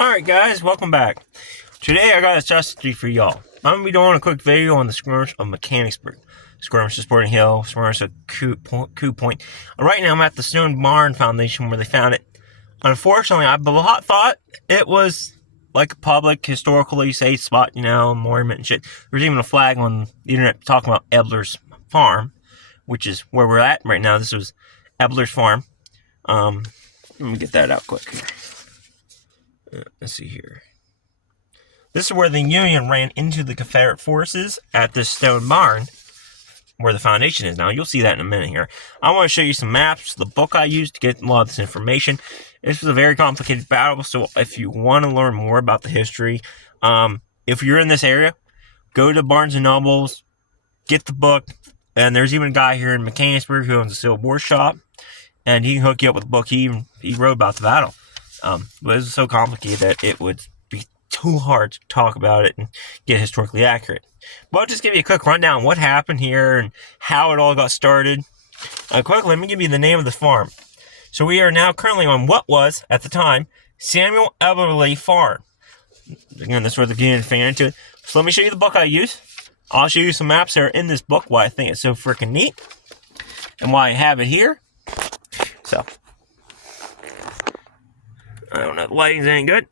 Alright guys, welcome back. Today I got a strategy for y'all. I'm going to be doing a quick video on the Sermish of Machcanisburg. Sermish of Sporting Hill, Sermish of Coup Point. Right now I'm at the Stone Barn Foundation where they found it. Unfortunately, I thought it was like a public, historically safe spot, monument and shit. There's even a flag on the internet talking about Ebler's Farm, which is where we're at right now. This was Ebler's Farm. Let me get that out quick here. Let's see here. This is where the Union ran into the Confederate forces at this stone barn where the foundation is now. You'll see that in a minute here. I want to show you some maps, the book I used to get a lot of this information. This was a very complicated battle, so if you want to learn more about the history, if you're in this area, go to Barnes & Noble's, get the book, and there's even a guy here in Machcanisburg who owns a Civil War shop, and he can hook you up with a book. He wrote about the battle. But it was so complicated that it would be too hard to talk about it and get historically accurate. But I'll just give you a quick rundown on what happened here and how it all got started. Quickly, let me give you the name of the farm. So we are now currently on what was, at the time, Samuel Everly Farm. Again, that's where the Union fan into it. So let me show you the book I use. I'll show you some maps that are in this book, why I think it's so freaking neat, and why I have it here. So I don't know, the lighting's ain't good.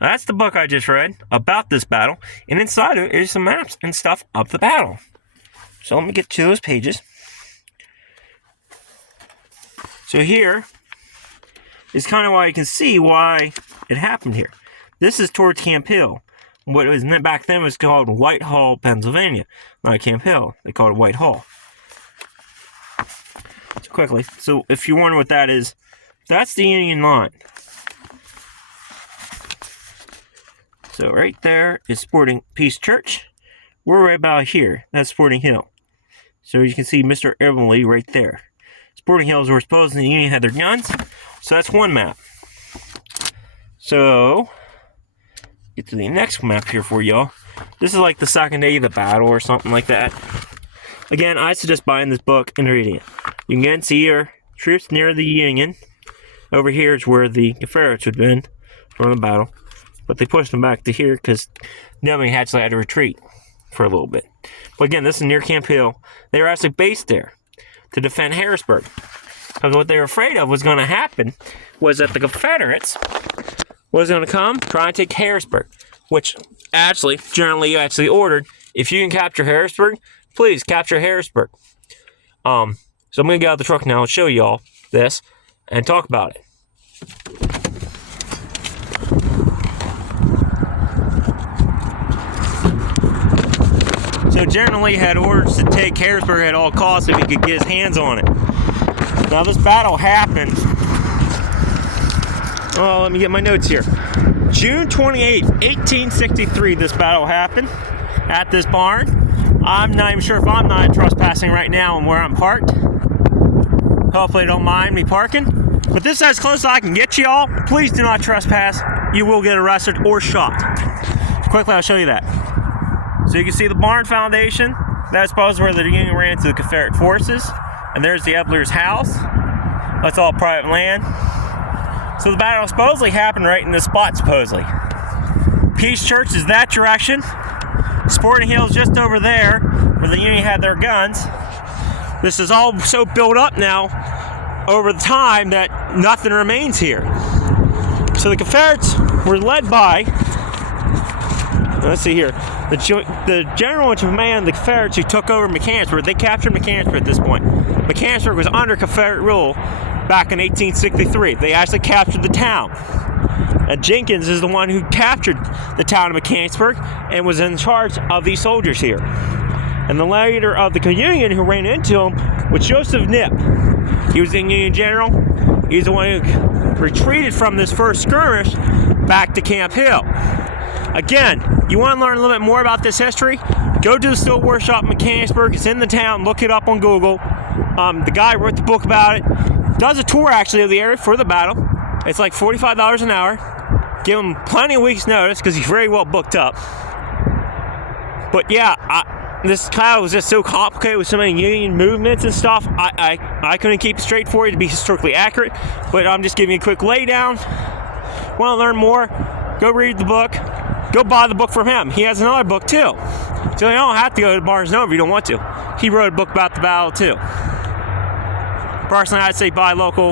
That's the book I just read about this battle, and inside of it is some maps and stuff of the battle. So let me get to those pages. So here is kind of why you can see why it happened here. This is towards Camp Hill. What was back then was called Whitehall, Pennsylvania. Not Camp Hill, they called it Whitehall. So quickly, so if you wonder what that is, that's the Union line. So right there is Sporting Peace Church. We're right about here. That's Sporting Hill. So you can see Mr. Everly right there. Sporting Hill is where supposedly the Union had their guns. So that's one map. So get to the next map here for y'all. This is like the second day of the battle or something like that. Again, I suggest buying this book and reading it. You can see your troops near the Union. Over here is where the Confederates would have been from the battle. But they pushed them back to here because Nellie actually had to retreat for a little bit. But again, this is near Camp Hill. They were actually based there to defend Harrisburg. Because what they were afraid of was going to happen was that the Confederates was going to come try and take Harrisburg. Which actually, generally, you actually ordered, if you can capture Harrisburg, please capture Harrisburg. So I'm going to get out of the truck now and show y'all this and talk about it. So generally had orders to take Harrisburg at all costs if he could get his hands on it. Now this battle happened. Oh, let me get my notes here. June 28th, 1863, this battle happened at this barn. I'm not even sure if I'm not trespassing right now and where I'm parked. Hopefully they don't mind me parking. But this is as close as I can get y'all. Please do not trespass. You will get arrested or shot. Quickly, I'll show you that. So you can see the barn foundation. That's supposed where the Union ran to the Confederate forces. And there's the Ebler's house. That's all private land. So the battle supposedly happened right in this spot, supposedly. Peace Church is that direction. Sporting Hill is just over there, where the Union had their guns. This is all so built up now over the time that nothing remains here. So the Confederates were led by, let's see here, the general in command of the Confederates who took over Machcanisburg. They captured Machcanisburg at this point. Machcanisburg was under Confederate rule back in 1863. They actually captured the town. And Jenkins is the one who captured the town of Machcanisburg and was in charge of these soldiers here. And the leader of the Union who ran into him was Joseph Knipp. He was the Union general. He's the one who retreated from this first skirmish back to Camp Hill. Again, you want to learn a little bit more about this history? Go to the Civil War shop in Machcanisburg. It's in the town. Look it up on Google. The guy wrote the book about it. Does a tour, actually, of the area for the battle. It's like $45 an hour. Give him plenty of weeks' notice because he's very well booked up. But yeah, this battle was just so complicated with so many Union movements and stuff. I couldn't keep it straight for you to be historically accurate. But I'm just giving you a quick laydown. Want to learn more? Go go read the book. Go buy the book from him. He has another book too. So you don't have to go to Barnes & Noble if you don't want to. He wrote a book about the battle too. Personally, I'd say buy local,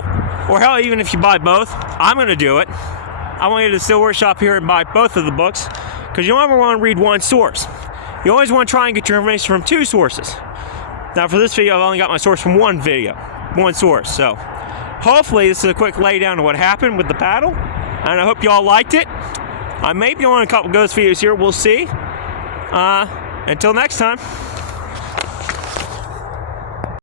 or hell, even if you buy both, I'm going to do it. I want you to still workshop here and buy both of the books, because you don't ever want to read one source. You always want to try and get your information from two sources. Now for this video, I've only got my source from one source. So hopefully this is a quick laydown of what happened with the battle, and I hope you all liked it. I may be on a couple ghost videos here, we'll see. Until next time.